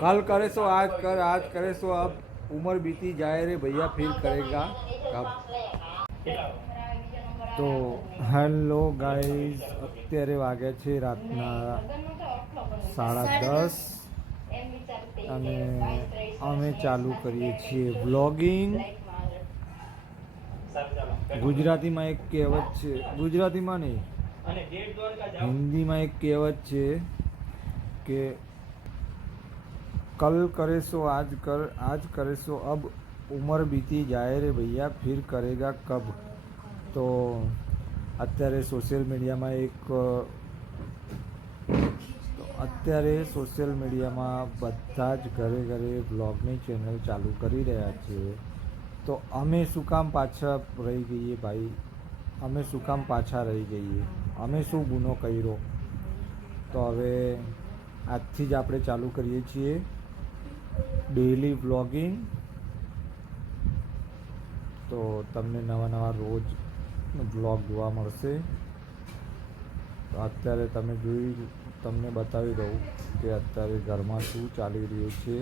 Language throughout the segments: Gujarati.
कल करे सो आज कर, आज करे सो अब, उम्र बीती जाए रे भैया फिर करेगा कब। તો હેલો ગાઈઝ, અત્યારે વાગ્યા છે રાતના 10:30 અને અમે ચાલુ કરીએ છીએ વ્લોગિંગ. ગુજરાતીમાં એક કહેવત છે, ગુજરાતીમાં નહીં હિન્દીમાં એક કહેવત છે કે कल करे सो आज कर, आज करे सो अब, उम्र बीती जाए रे भैया फिर करेगा कब. તો અત્યારે સોશિયલ મીડિયામાં બધા જ ઘરે ઘરે બ્લોગની ચેનલ ચાલુ કરી રહ્યા છે. તો અમે શું કામ પાછા રહી ગઈએ ભાઈ, અમે શું કામ પાછા રહી જઈએ, અમે શું ગુનો કર્યો. તો હવે આજથી જ આપણે ચાલુ કરીએ છીએ ડેઈલી વ્લોગિંગ. તો તમને નવા નવા રોજ વ્લોગ જોવા મળશે. તો અત્યારે તમને બતાવી દઉં કે અત્યારે ઘરમાં શું ચાલી રહ્યું છે.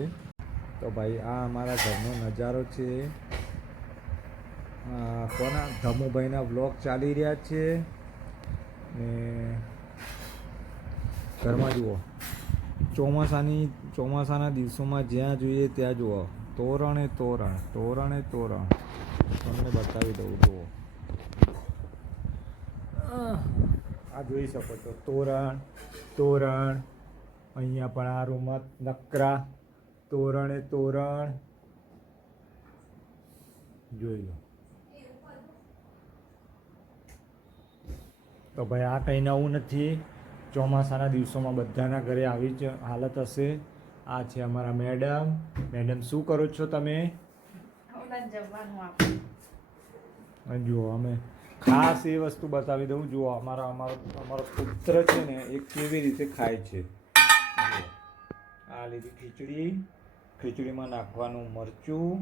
તો ભાઈ આ અમારા ઘરનો નજારો છે. કોના ધમુભાઈના વ્લોગ ચાલી રહ્યા છે ને ઘરમાં જુઓ ચોમાસાના દિવસોમાં જ્યાં જોઈએ ત્યાં જુઓ તોરણે તોરણ, તોરણે તોરણ. તમને બતાવી દઉં, જુઓ આ જોઈ શકો છો તોરણ તોરણ. અહીંયા પણ આ રૂમમાં નકરા તોરણે તોરણ જોઈ લો. તો ભાઈ આ કંઈ નવું નથી. ચોમાસાના દિવસોમાં બધાના ઘરે આવી જ હાલત હશે. આ છે અમારા મેડમ. મેડમ શું કરો છો તમે? જુઓ અમે ખાસ એ વસ્તુ બતાવી દઉં. જુઓ અમારો પુત્ર છે ને એ કેવી રીતે ખાય છે. આ લીધી ખીચડીમાં નાખવાનું મરચું.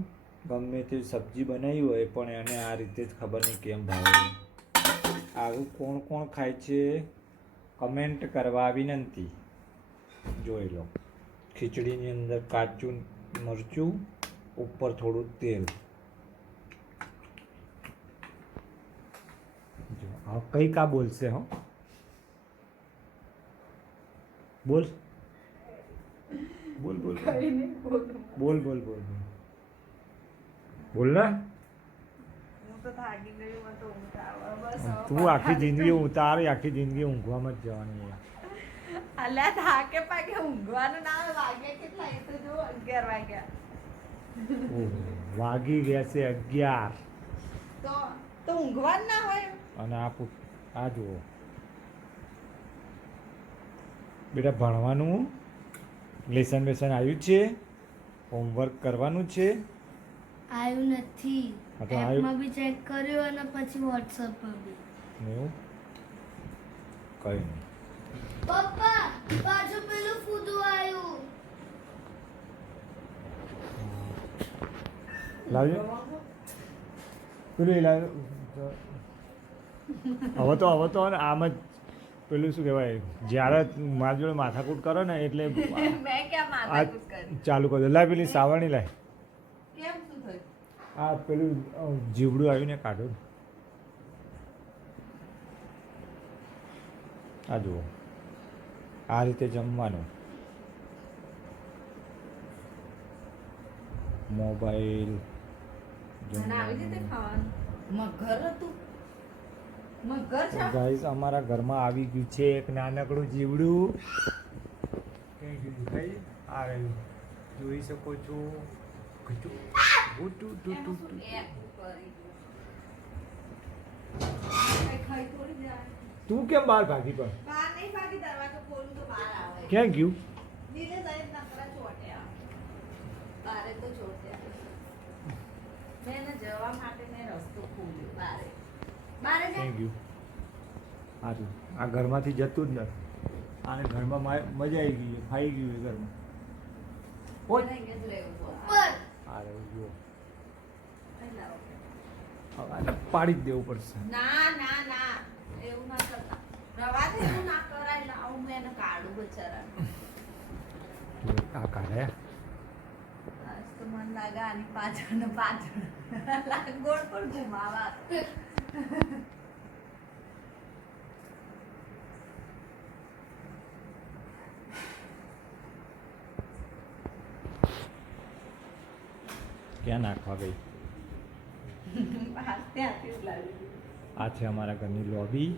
ગમે તે સબ્જી બનાવી હોય પણ એને આ રીતે જ ખબર નહીં કેમ ભાવે. આવું કોણ કોણ ખાય છે કમેન્ટ કરવા વિનંતી. જોઈ લો, ખીચડીની અંદર કાચું મરચું, ઉપર થોડું તેલ. જો હવે કંઈક આ બોલશે. હો બોલ બોલ બોલ બોલ બોલ બોલ બોલ ના. તું આખી જિંદગી ઉતારી, આખી જિંદગી ઊંઘવામાં જ જવાની. અલ્યા થાકે પાકે ઊંઘવાનું ના વાગ્યા કેટલા? એ તો જો 11 વાગ્યા. વાગી ગયા છે 11. તો ઊંઘવાનું ના હોય. અને આ જુઓ બેટા, ભણવાનું લેસન બેસન આવ્યું છે, હોમવર્ક કરવાનું છે. આવ્યું નથી. એપમાં બી ચેક કર્યું અને પછી વોટ્સએપ પર બી. એવું કઈ નહીં. પપ્પા પાછું પેલું ફૂદું આવ્યું. લાવજો પેલું એ લાવ. હવે તો આમ જ પેલું શું કહેવાય, જ્યારે મારી જોડે માથાકૂટ કરો ને એટલે આ ચાલુ કરી દો. લાય પેલી સાવરણી લાય. કેમ શું થયું? આ પેલું જીવડું આવ્યું ને કાઢો. આ જુઓ, આ રીતે જમવાનું. મોબાઈલ ગાઈસ, અમારા ઘરમાં આવી ગયું છે એક નાનકડું જીવડું. કઈ ગયું ભાઈ? આ રહ્યું, જોઈ શકો છો. તું કેમ બહાર ભાગી પણ? ક્યાં ગયું? આ ઘરમાંથી જતું જ નથી. આને ઘરમાં મજા આવી ગઈ, ખાઈ ગયું એ ઘરમાં. પાડી જ દેવું પડશે. ના ના ના, એવું ના કરતા. રવા દે, એવું ના કરાય. લાવું મેં એને કાઢું બચારા. આ કાઢે આજ તો મને લાગે આની પાછળ ને પાછળ ગોળ પર ઘુમાવા. ક્યાં નાખવા ગઈ? હાથ ત્યાંથી જ લાવી. આ છે અમારા ઘરની લોબી.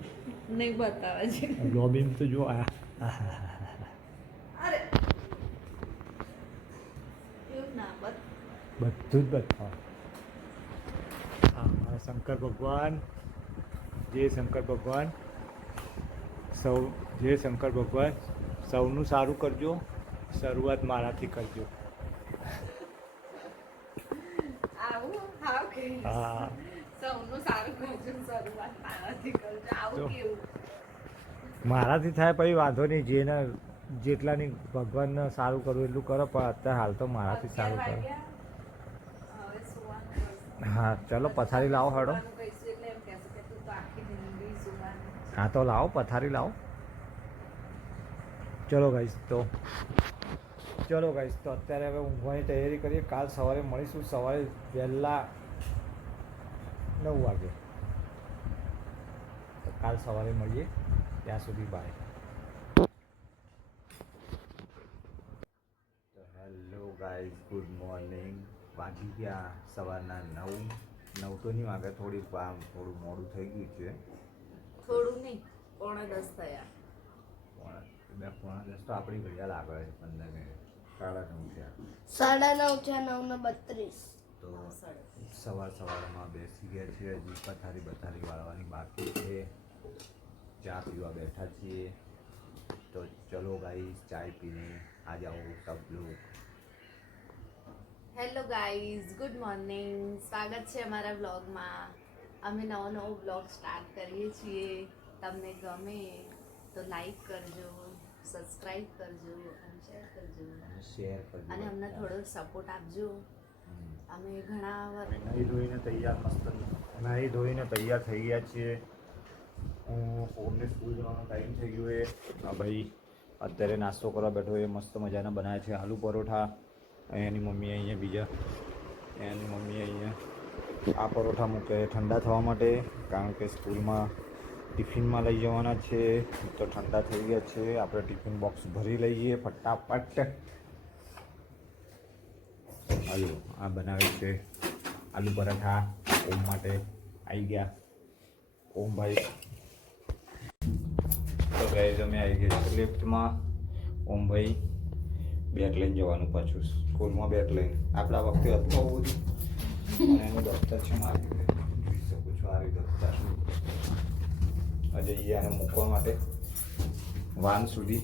નહીં બતાવે છે. લોબીમાં તો જો આ અરે એવું ના બધું જ બતાવો. હા મારા શંકર ભગવાન, જય શંકર ભગવાન. જય શંકર ભગવાન, સૌનું સારું કરજો, શરૂઆત મારાથી કરજો. આવું હાવ કે હા સૌનું સારું કરજો, શરૂઆત મારાથી કરજો. આવું કેવું? મારાથી થાય પછી વાંધો નહીં, જેને જેટલાની ભગવાનને સારું કરવું એટલું કરો, પણ અત્યારે હાલ તો મારાથી સારું કરો. હવે સુવાનું. હા ચલો પથારી લાવો હડો. કહીશું એટલે એમ કહેશે કે તું તો આખી જિંદગી સુવાનું. હા તો લાવો પથારી લાવો. ચલો ગાઈસ તો અત્યારે હવે ઊંઘવાની તૈયારી કરીએ. કાલ સવારે મળીશું, સવારે વહેલા 9 વાગે. તો કાલ સવારે મળીએ, ત્યાં સુધી બાય. તો હેલો ગાઈસ, ગુડ મોર્નિંગ. વાગી ગયા સવારના 9 તો નહીં વાગે, થોડું મોડું થઈ ગયું છે. થોડું નહીં, 9:45 થયા. પોણા 10 તો આપણી ઘડિયાળ આગળ છે, 15 મિનિટ. 9:30 થયા. 9:30 થયા, 9:32. તો સવારમાં બેસી ગયા છીએ, હજી પથારી વાળવાની બાકી છે. ચા પીવા બેઠા છીએ. તો ચલો ગાઈસ, ચાય પીને આ જાઓ સબ લોગ. Hello guys, good morning. સ્વાગત છે અમારા વ્લોગમાં. અમે નવો વ્લોગ સ્ટાર્ટ કરીએ છીએ. તમને ગમે તો લાઈક કરજો, સબસ્ક્રાઈબ કરજો અને શેર કરજો અને અમને થોડો સપોર્ટ આપજો. અમે ઘણા નાહી ધોઈને તૈયાર થઈ ગયા છીએ. ઓમને સ્કૂલ જવાનો ટાઈમ થઈ ગયો છે. હા ભાઈ અત્યારે નાસ્તો કરવા બેઠો એ મસ્ત મજાના બનાવ્યા છે આલુ પરોઠા. એની મમ્મીએ અહીંયા આ પરોઠા મૂકે ઠંડા થવા માટે, કારણ કે સ્કૂલમાં ટિફિનમાં લઈ જવાના છે. તો ઠંડા થઈ ગયા છે, આપણે ટિફિન બોક્સ ભરી લઈએ ફટાફટ. હાલો આ બનાવે છે આલુ પરાઠા. ઓમ માટે આવી ગયા ઓમભાઈ. તો ગાઈઝ અમે આવી ગયા છીએ લિફ્ટમાં. ઓમભાઈ બેટ લઈને જવાનું પાછું સ્કૂલમાં, બેટ લઈને. આપણા વખતે હતું આવું બધું. અને એનું દફતર છે મારી જોડે, જોઈ શકું છું. આ રીતે દફતર જઈએ આને મૂકવા માટે વાન સુધી.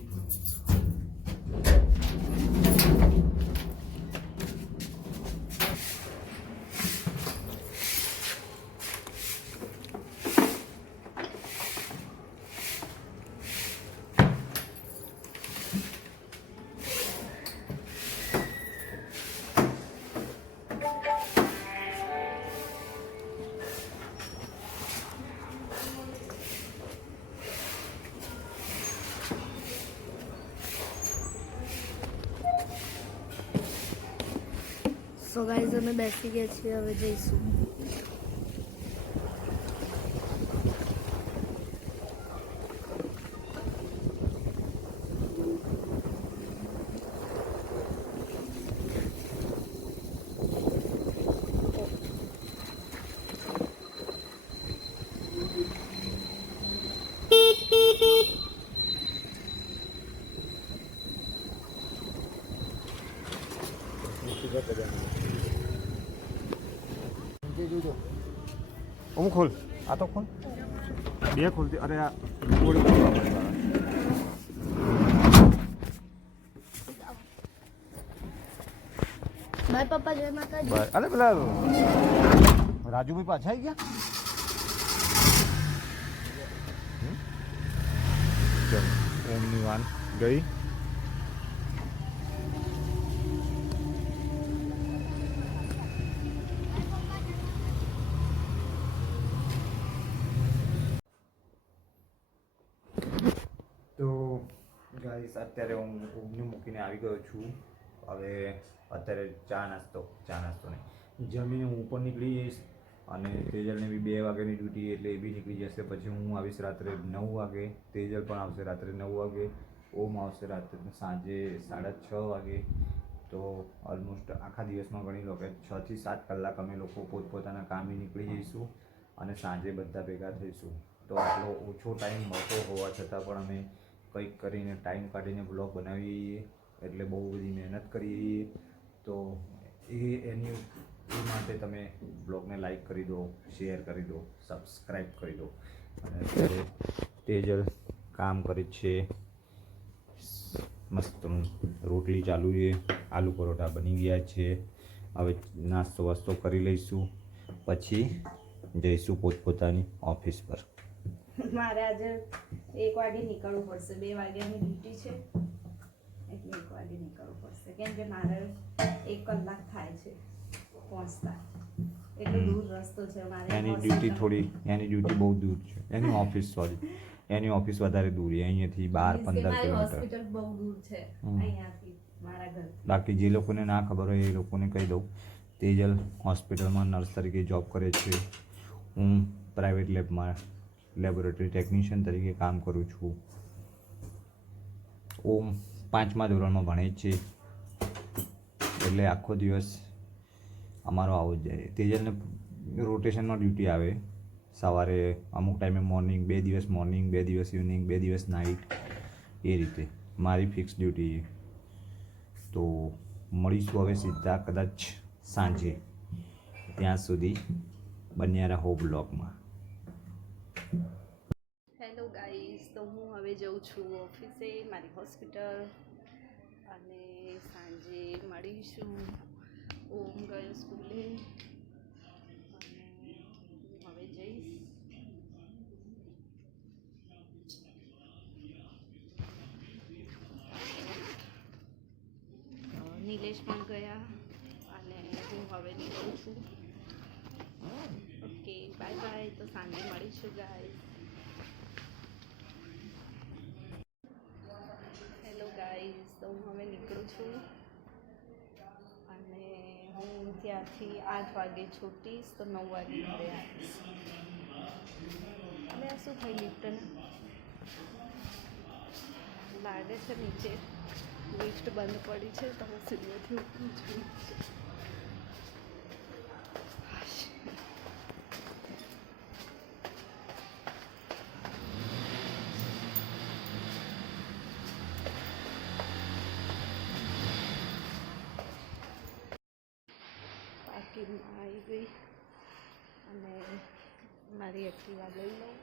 સો ગાઈઝ અમે બેસી ગયા છીએ, હવે જઈશું. હું ખોલ, આ તો ખોલ, બે ખોલતી. અરે આ ગોળ ખોલવા પડે. બાય પપ્પા, જય માતાજી. અરે પેલા રાજુભાઈ પાછા આવી ગયા. ચલો ઓમની વાન ગઈ. તો ગાઈસ ગાઈસ અત્યારે હું ઊંઘને મૂકીને આવી ગયો છું. હવે અત્યારે ચા નાસ્તો નહીં, જમીને હું ઉપર નીકળી જઈશ અને તેજલને બી 2 વાગ્યાની ડ્યુટી એટલે એ બી નીકળી જશે. પછી હું આવીશ રાત્રે 9 વાગે, તેજલ પણ આવશે રાત્રે 9 વાગે, ઓમ આવશે રાત્રે સાંજે 6:30 વાગે. તો ઓલમોસ્ટ આખા દિવસમાં ગણી લો કે 6 થી 7 કલાક અમે લોકો પોતપોતાના કામે નીકળી જઈશું અને સાંજે બધા ભેગા થઈશું. તો આટલો ઓછો ટાઈમ મળતો હોવા છતાં પણ અમે કંઈક કરીને ટાઈમ કાઢીને બ્લોગ બનાવીએ, એટલે બહુ બધી મહેનત કરીએ. તો એ માટે તમે બ્લોગને લાઈક કરી દો, શેર કરી દો, સબસ્ક્રાઈબ કરી દો. અને અત્યારે તેજલ કામ કરે છે, મસ્ત રોટલી ચાલુ છે, આલુ પરોઠા બની ગયા છે. હવે નાસ્તો વાસ્તો કરી લઈશું, પછી જઈશું પોતપોતાની ઓફિસ પર. મારે આજે 1 વાગે નીકળવું પડશે, 2 વાગ્યાની ડ્યુટી છે એટલે 1 વાગે નીકળવું પડશે, કેમ કે મારે 1 કલાક થાય છે પહોંચતા, એટલે દૂર રસ્તો છે મારે. એની ડ્યુટી બહુ દૂર છે, એની ઓફિસ વધારે દૂર છે, અહીંયાથી 12-15 કિલોમીટર. હોસ્પિટલ બહુ દૂર છે અહીંયાથી મારા ઘર. બાકી જે લોકોને ના ખબર હોય એ લોકોને કહી દઉં, તેજલ હોસ્પિટલમાં નર્સ તરીકે જોબ કરે છે. હું પ્રાઇવેટ લેબમાં લેબોરેટરી ટેકનિશિયન તરીકે કામ કરું છું. ઓમ 5મા ધોરણમાં ભણે છે, એટલે આખો દિવસ અમારો આવો જ જાય. તેજલને રોટેશનમાં ડ્યુટી આવે, સવારે અમુક ટાઈમે મોર્નિંગ, 2 દિવસ મોર્નિંગ, 2 દિવસ ઇવનિંગ, 2 દિવસ નાઇટ, એ રીતે. મારી ફિક્સ ડ્યુટી છે. તો મળીશું હવે સીધા કદાચ સાંજે. ત્યાં સુધી બન્યા રહો બ્લોગમાં. હેલો ગાઈસ, તો હું હવે જઉં છું ઓફિસે, મારી હોસ્પિટલ, અને સાંજે મળીશું. ઓમ ગયો સ્કૂલે અને હું હવે જઈશ. નિલેશ પણ ગયા અને હું હવે નીકળું છું. Okay, bye bye. તો સાંજે મળીશું ગાઈસ. હેલો ગાઈસ, તો હું હવે નીકળું છું અને હું ત્યાંથી 8 વાગે છૂટીશ તો 9 વાગે ઘરે આવીશ. અને આ શું થઈ લિફ્ટને લાગે છે નીચે લિફ્ટ બંધ પડી છે, તો હું સીડીઓથી ઉતરું છું. પાર્કિંગમાં આવી ગઈ અને મારી એક્ટિવા લઈ લઉં.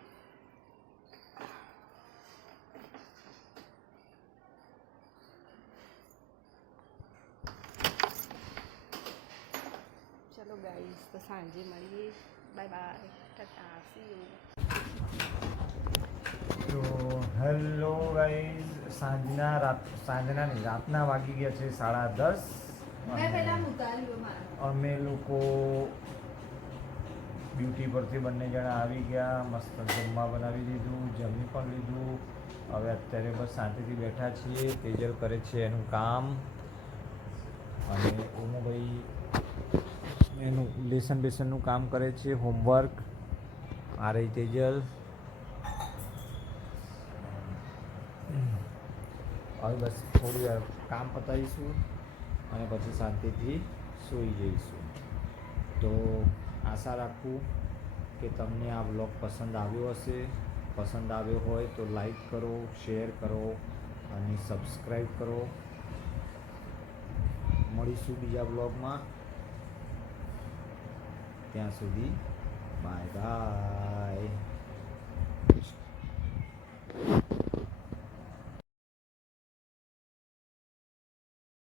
ચલો ગાઈસ, તો સાંજે મળીએ. Bye bye, Tata, C you. તો હેલો ગાઈઝ, સાંજના નહીં, રાતના વાગી ગયા છે 10:30. અમે લોકો ડ્યુટી પરથી બંને જણા આવી ગયા, મસ્ત જમવા બનાવી દીધું, જમી પણ લીધું. હવે અત્યારે બસ શાંતિથી બેઠા છીએ. તેજલ કરે છે એનું કામ અને ઓમોભાઈ એનું લેસનનું કામ કરે છે, હોમવર્ક. આ રહી તેજલ. હવે બસ થોડી વાર કામ પતાવીશું અને પછી શાંતિથી સૂઈ જઈશું. તો આશા રાખું કે તમને આ બ્લોગ પસંદ આવ્યો હશે. પસંદ આવ્યો હોય તો લાઈક કરો, શેર કરો અને સબસ્ક્રાઈબ કરો. મળીશું બીજા બ્લોગમાં. ત્યાં સુધી બાય બાય.